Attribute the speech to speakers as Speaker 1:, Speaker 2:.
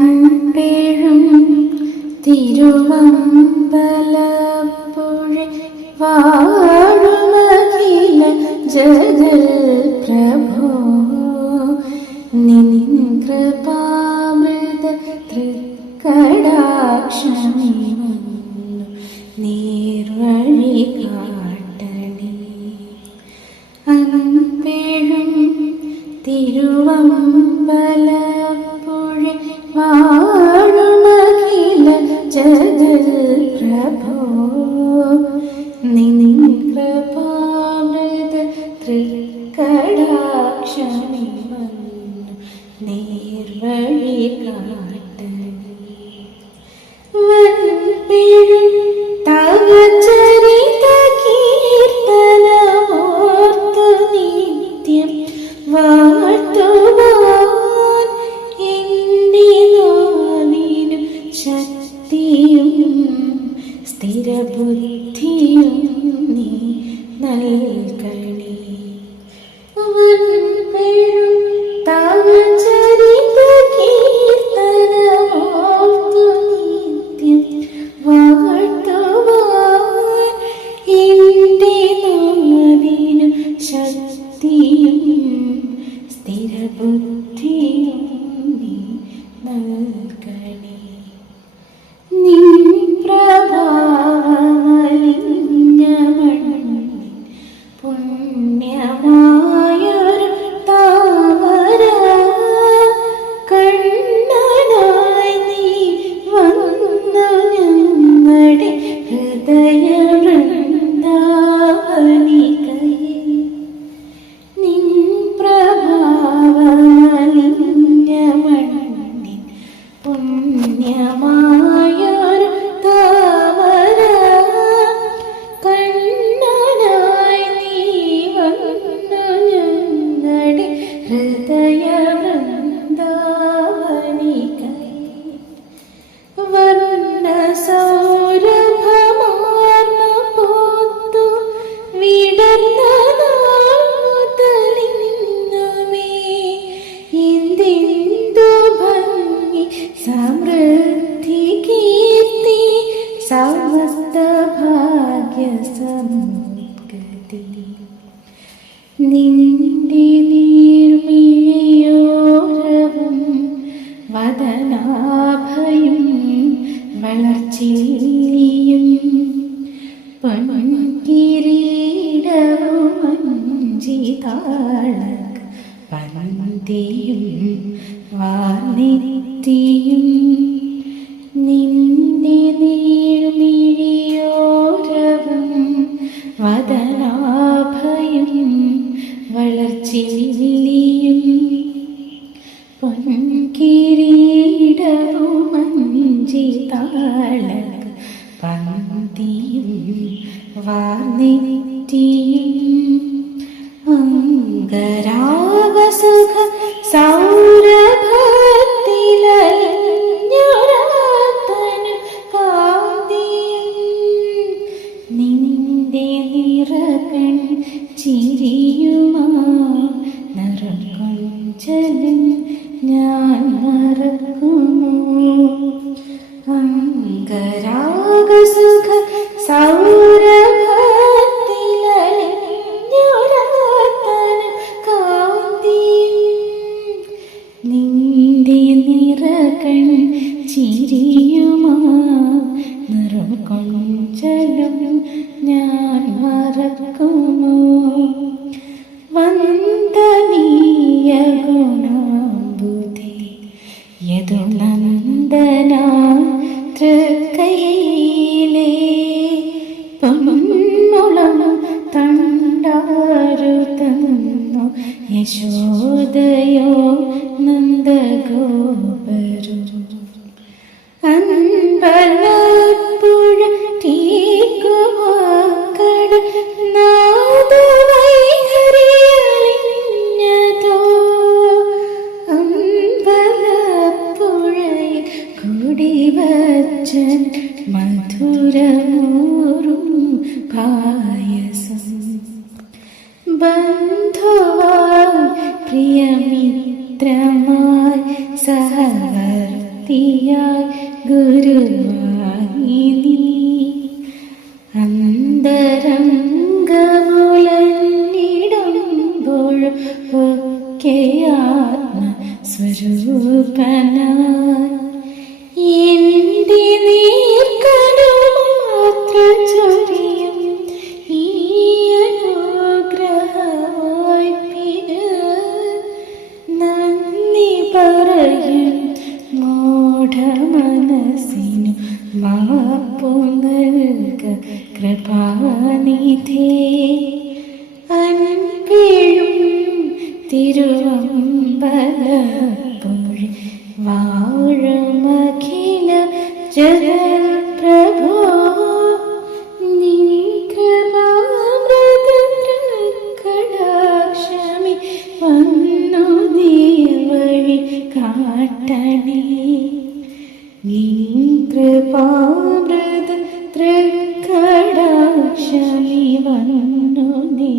Speaker 1: അൻപേഴും തിരുവമ്പലപ്പുഴ വാഴുമഖില ജഗൽ പ്രഭോ നിൻ കൃപാമൃത തൃക്കടാക്ഷമി. നീർവഴി കാട്ടണേ. അൻപേഴും തിരുവമ്പലപ്പുഴ ജഗൽ സമൃദ്ധി കീർത്തി സമസ്ത ഭാഗ്യ സമുദ്ഗതി നിന്റെ നീർമിഴയോരവും വദനാഭയും വളർച്ചയും പൊൻകിരീടവും അഞ്ചിതാളക പന്തിയും വാനിത്തിയും വദനാഭയും വളർച്ചില്ലിയും പൊൻകിരീടവും അഞ്ചിതാളക പന്തിയും വാർന്നിറ്റിയും അംഗരാഗസുഖ നിറകൊഞ്ചലും യശോദയോ നന്ദഗോപരു. അൻപലപ്പുഴ തീക്കുവാക്കട നാദവൈഹരിയലിഞ്ഞതോ അമ്പലപ്പുഴയിൽ കുടിവച്ചൻ മധുരമൂറും പായസം തിരുവമ്പലപ്പുഴി വാഴമഖില ജഗപ്രഭോ നിൻ കടാക്ഷമി വന്നു നീ വഴി കാട്ടണേ നിൻ കൃപാമൃത തൃക്കടാക്ഷമി വന്നു നീ